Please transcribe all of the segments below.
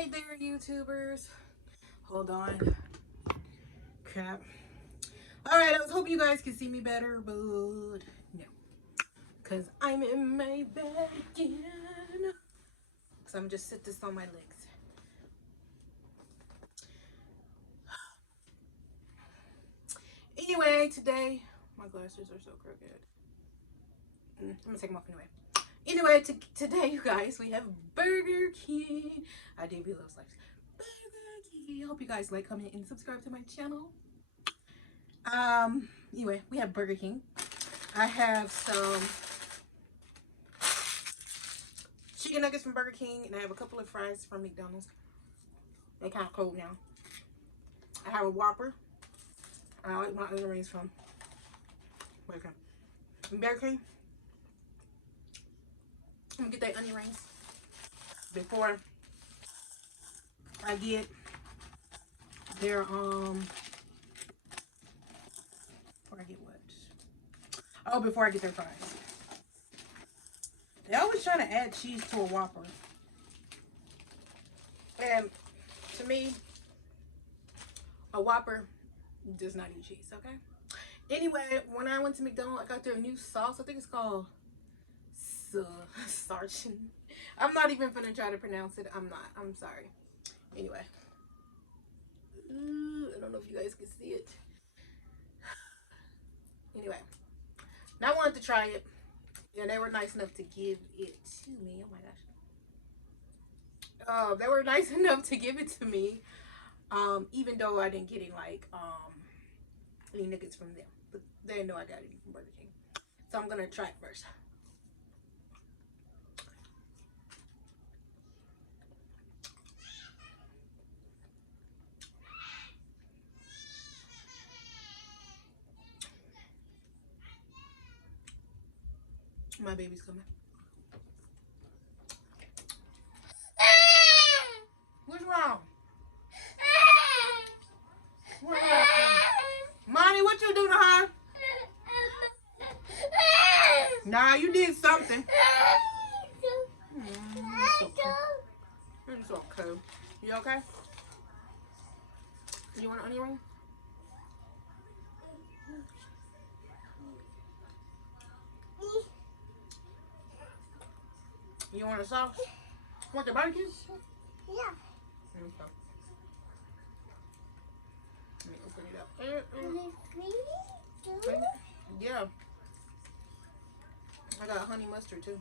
Hey there, YouTubers. Hold on. Crap. Alright, I was hoping you guys could see me better, but no. Because I'm in my bed again. So I'm just sit this on my legs. Anyway, today, my glasses are so crooked. I'm going to take them off anyway. Anyway, today, you guys, we have Burger King. I do be those lives. Burger King. I hope you guys like, comment, and subscribe to my channel. Anyway, we have Burger King. I have some chicken nuggets from Burger King, and I have a couple of fries from McDonald's. They're kind of cold now. I have a Whopper. I like my onion rings from Burger King. I'm gonna get that onion rings before I get their before I get their fries. They always trying to add cheese to a Whopper, and to me, a Whopper does not eat cheese. Okay. Anyway, when I went to McDonald's, I got their new sauce. I think it's called Sarchin. I'm not even gonna try to pronounce it. I'm not. I'm sorry. Anyway, I don't know if you guys can see it. Anyway, now I wanted to try it, and they were nice enough to give it to me. Oh my gosh. They were nice enough to give it to me, even though I didn't get any nuggets from them. But they know I got it from Burger King. So I'm gonna try it first. My baby's coming. What's wrong? What's wrong? Monty, what you do to her? Nah, you did something. You're so cool. You okay? You want an onion ring? You want a sauce? Want the barbecue? Yeah. Okay. Let me open it up. Yeah. I got honey mustard too.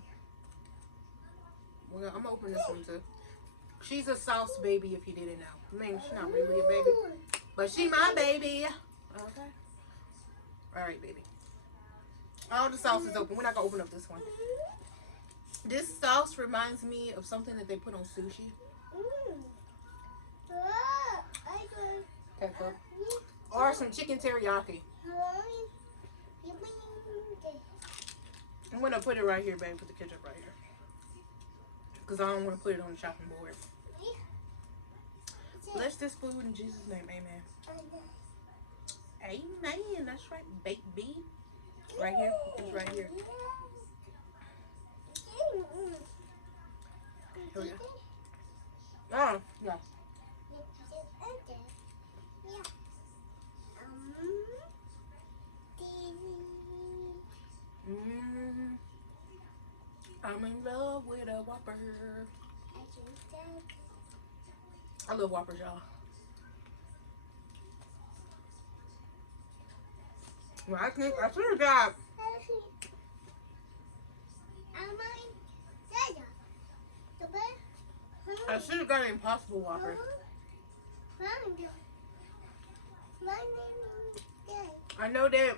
Well, I'm gonna open this one too. She's a sauce baby, if you didn't know. I mean, she's not really a baby, but she my baby. Okay. All right, baby. All the sauce is open. We're not gonna open up this one. This sauce reminds me of something that they put on sushi. Ketchup. Or some chicken teriyaki. I'm gonna put it right here, baby. Put the ketchup right here. Because I don't want to put it on the chopping board. Bless this food in Jesus' name. Amen. Amen. That's right, baby. Right here. It's right here. Here we go. Oh, yeah. I'm in love with a Whopper. I love Whoppers, y'all. Well, I should have got. I should have got an Impossible Whopper. I know that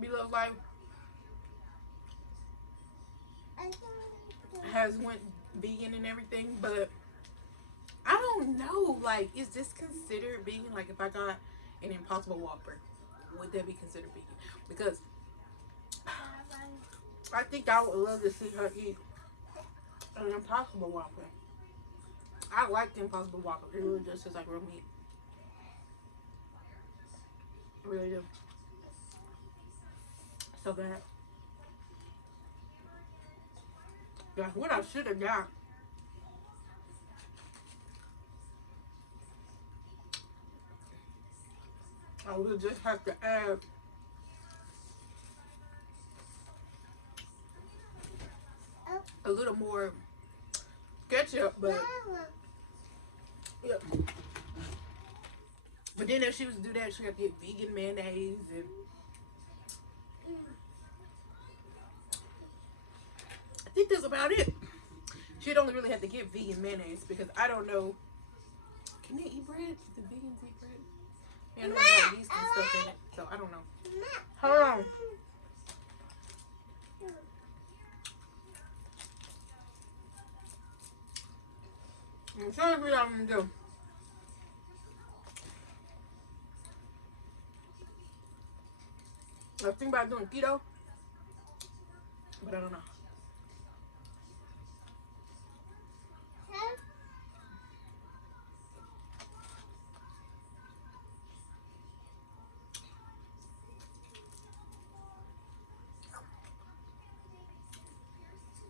Below Life has went vegan and everything, but I don't know, like, is this considered vegan? Like, if I got an Impossible Whopper, would that be considered vegan? Because I think I would love to see her eat an Impossible Whopper. I like the Impossible Whopper. It really just tastes like real meat. I really do. So bad. Yeah, what I should have got I will just have to add a little more ketchup, but yeah. But then if she was to do that, she had to get vegan mayonnaise, and I think that's about it. She'd only really have to get vegan mayonnaise because I don't know. Can they eat bread? Do vegans eat bread? Yeah, I know they got yeast and stuff in it, so I don't know. Hold on. I'm trying to figure out what I'm gonna do. I was thinking about doing keto, but I don't know.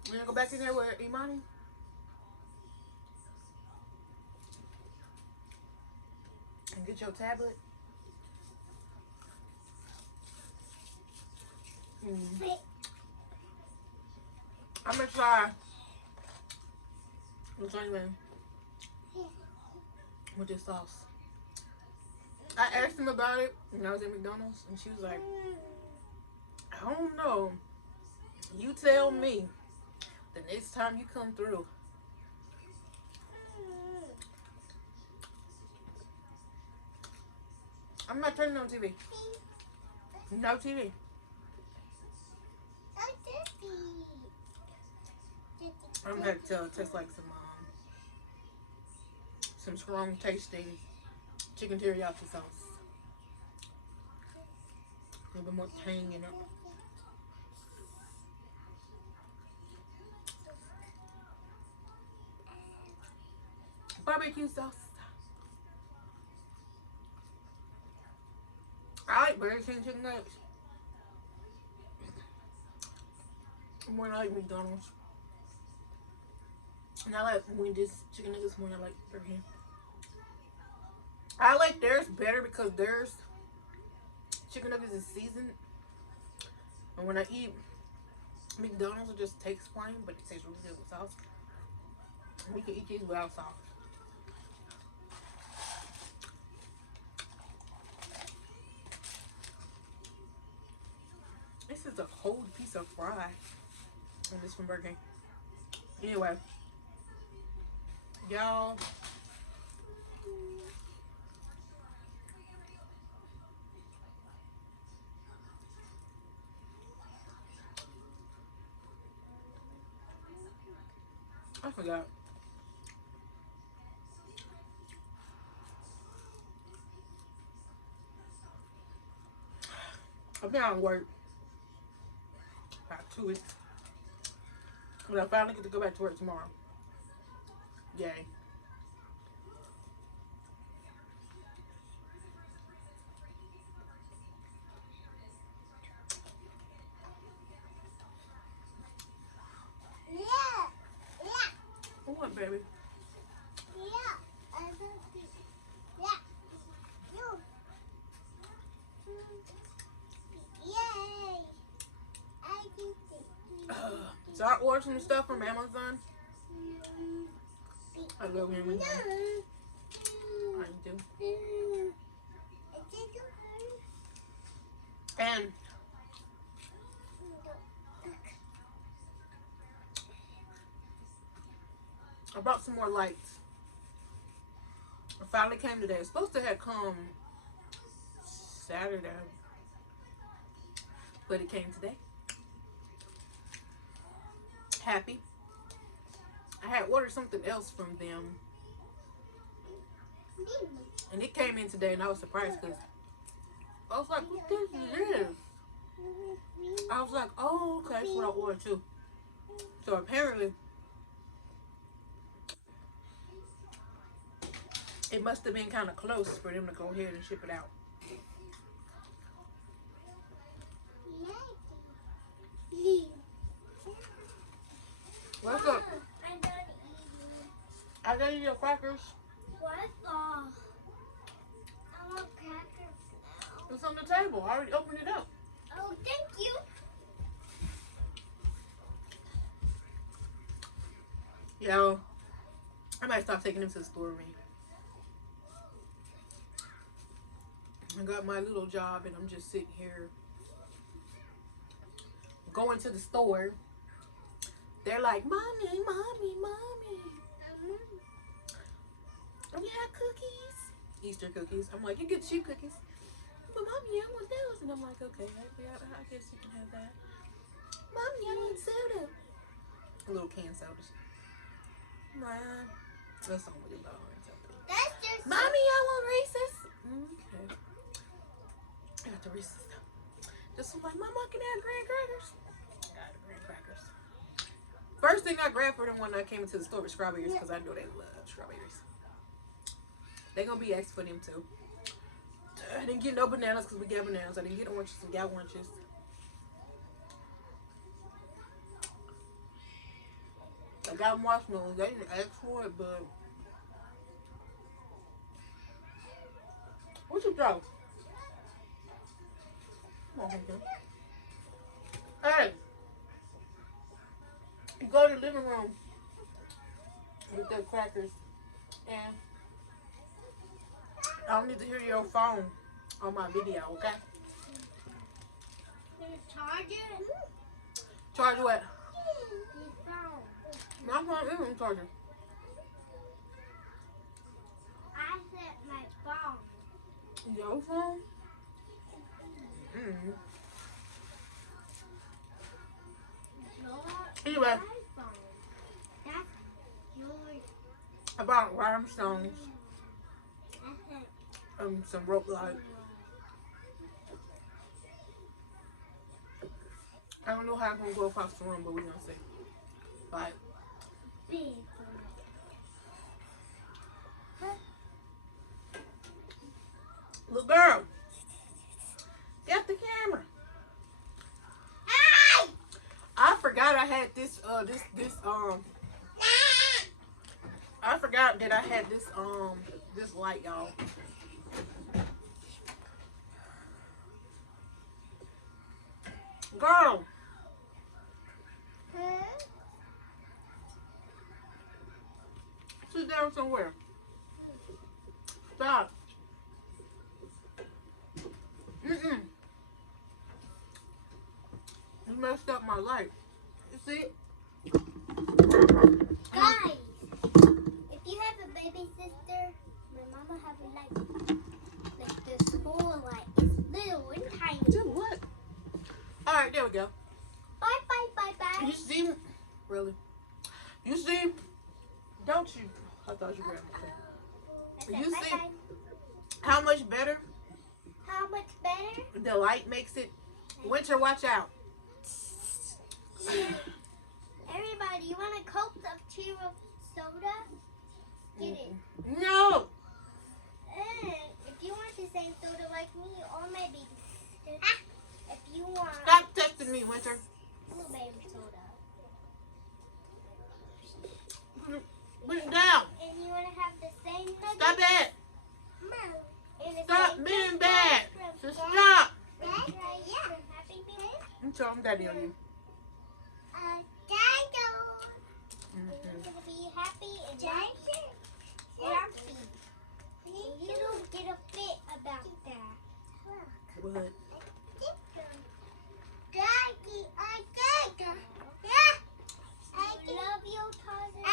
You gonna go back in there with Imani? And get your tablet? I'm gonna try lasagna with this sauce. I asked him about it when I was at McDonald's, and she was like, I don't know. You tell me the next time you come through. I'm not turning on TV. No TV. I'm gonna tell it tastes like some strong tasting chicken teriyaki sauce. A little bit more tang in it. Barbecue sauce. I like Burger King chicken nuggets more than I like McDonald's. And I like Wendy's chicken nuggets more than I like Burger King. I like theirs better because theirs chicken nuggets is seasoned. And when I eat McDonald's, it just tastes plain, but it tastes really good with sauce. And we can eat these without sauce. This is a cold piece of fry. And this from Burger King. Anyway, y'all. I forgot. I've been out of work about 2 weeks. But I finally get to go back to work tomorrow. Yay. What, baby? So I ordered some stuff from Amazon. I love Amazon. I do. And I bought some more lights. It finally came today. It's supposed to have come Saturday, but it came today. Happy. I had ordered something else from them, and it came in today, and I was surprised because I was like, what this is? I was like, oh, okay, that's what I ordered too. So apparently, it must have been kind of close for them to go ahead and ship it out. What's up? I gave you your crackers. What? I want crackers now. It's on the table. I already opened it up. Oh, thank you. Yo, I might stop taking him to the store with me. I got my little job and I'm just sitting here going to the store. They're like, mommy, mommy, mommy. We have cookies. Easter cookies. I'm like, you get cheap cookies. But mommy, I want those. And I'm like, okay, I guess you can have that. Mommy, I want soda. Little canned sodas. That's not what it's about. That's just. Mommy, I want Reese's. Okay. I got the Reese's. Just like, Mama, can I have graham crackers? I got the graham crackers. First thing I grabbed for them when I came into the store was strawberries because I know they love strawberries. They gonna be asking for them too. I didn't get no bananas because we got bananas. I didn't get oranges. We got oranges. I got marshmallows. They didn't ask for it, but what you throw? Come on, Hunter. Hey, you go to the living room with the crackers, and I don't need to hear your phone on my video, okay? Charge it? Charge what? Your phone. My phone isn't on charger. I said my phone. Your phone? Mm-hmm. Your Anyway, iPhone. That's yours. about rhinestones, I said some rope light. I don't know how I'm gonna go across the room, but we're gonna see. Bye. big. Little girl, get the camera. Hey! I forgot I had this I forgot that I had this light, y'all. Girl, sit down somewhere. Stop. You messed up my light. You see? Guys, if you have a baby sister, my mama have a light. Like the school light. It's little and tiny. Do what? Alright, there we go. Bye bye bye bye. You see? Really? You see? Don't you? I thought you grabbed my phone. You see how much better How much better? the light makes it? Winter, watch out. Everybody, you want a Coke of Chiro soda? Get it. No. And if you want the same soda like me or maybe if you want Stop texting me, Winter. blueberry soda. Put it down. And you want to have the same nugget? Stop it. And the Stop same being nugget bad. from Just Dad. stop. Dad, yeah. Happy birthday. I'm telling Daddy on you. Dado. Mhm. You're going to be happy and happy. You don't get a fit about that. What? Daddy, I love you, Tarzan.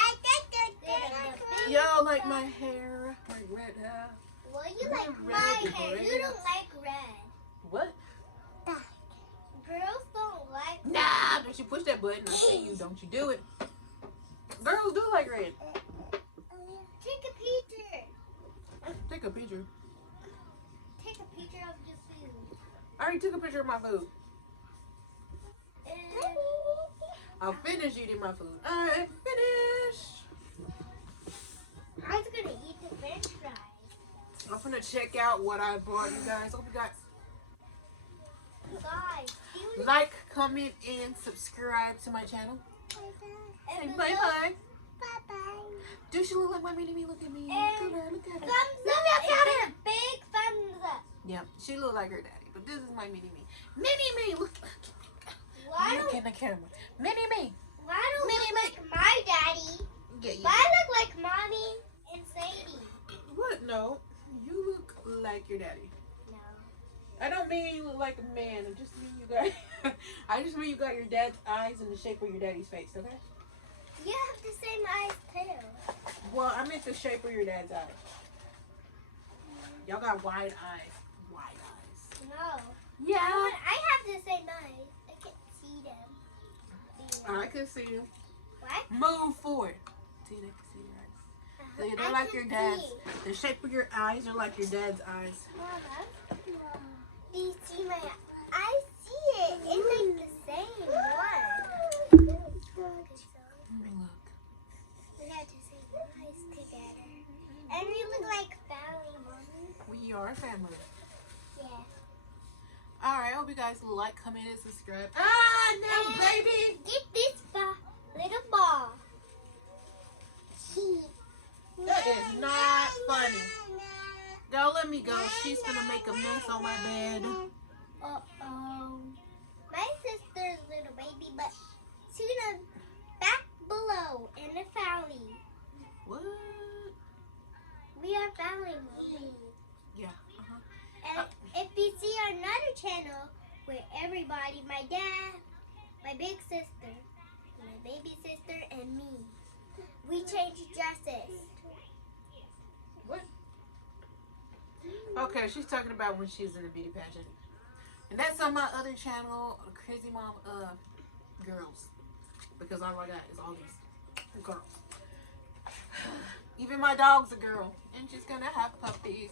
Y'all like my hair? My red hair? Well, you like Red my hair. red. You don't like red. What? Girls don't like Nah, don't you push that button. I see you. Don't you do it. Girls do like red. Take a picture. Take a picture. Take a picture of your food. I already took a picture of my food. I'll finish eating my food. I'm finished. I was gonna eat the French fries. I'm gonna check out what I bought, you guys. Hope you guys Guys, you like, comment, and subscribe to my channel. Say bye-bye. Bye-bye. Do she look like my mini me? Look at me. And Look at her. Look at her. thumbs up. Look at it. Big thumbs up. Yep, she look like her daddy, but this is my mini me. Mini me, look. Why Look don't, in the camera. Mini me. why don't Mini look like my daddy? Yeah, you. But I look like mommy and Sadie. What? No, you look like your daddy. No. I don't mean you look like a man. I just mean you got. I just mean you got your dad's eyes in the shape of your daddy's face. Okay. You have the same eyes too. Well, I meant the shape of your dad's eyes. Y'all got wide eyes. Wide eyes. No. Yeah. I have the same eyes. I can't see them. I can see them. What? Move forward. See, they can see your eyes. They're I like can your dad's. see. The shape of your eyes are like your dad's eyes. Do you see my? I see it. It's like the same one. Let me look. We have the same eyes together, and we look like family, mommy. We are a family. Yeah. Alright, I hope you guys like, comment, and subscribe. Ah, no, And baby! Get this little ball. That is not funny. Go, let me go. She's gonna make a mess on my bed. Uh-oh. My sister's little baby, but she's back below in the valley. What? We are family, mommy. Yeah. And if you see another channel where everybody, my dad, my big sister, my baby sister, and me, we change dresses. What? Okay, she's talking about when she's in a beauty pageant. And that's on my other channel, Crazy Mom Girls. Because all I got is all these girls. Even my dog's a girl. And she's gonna have puppies.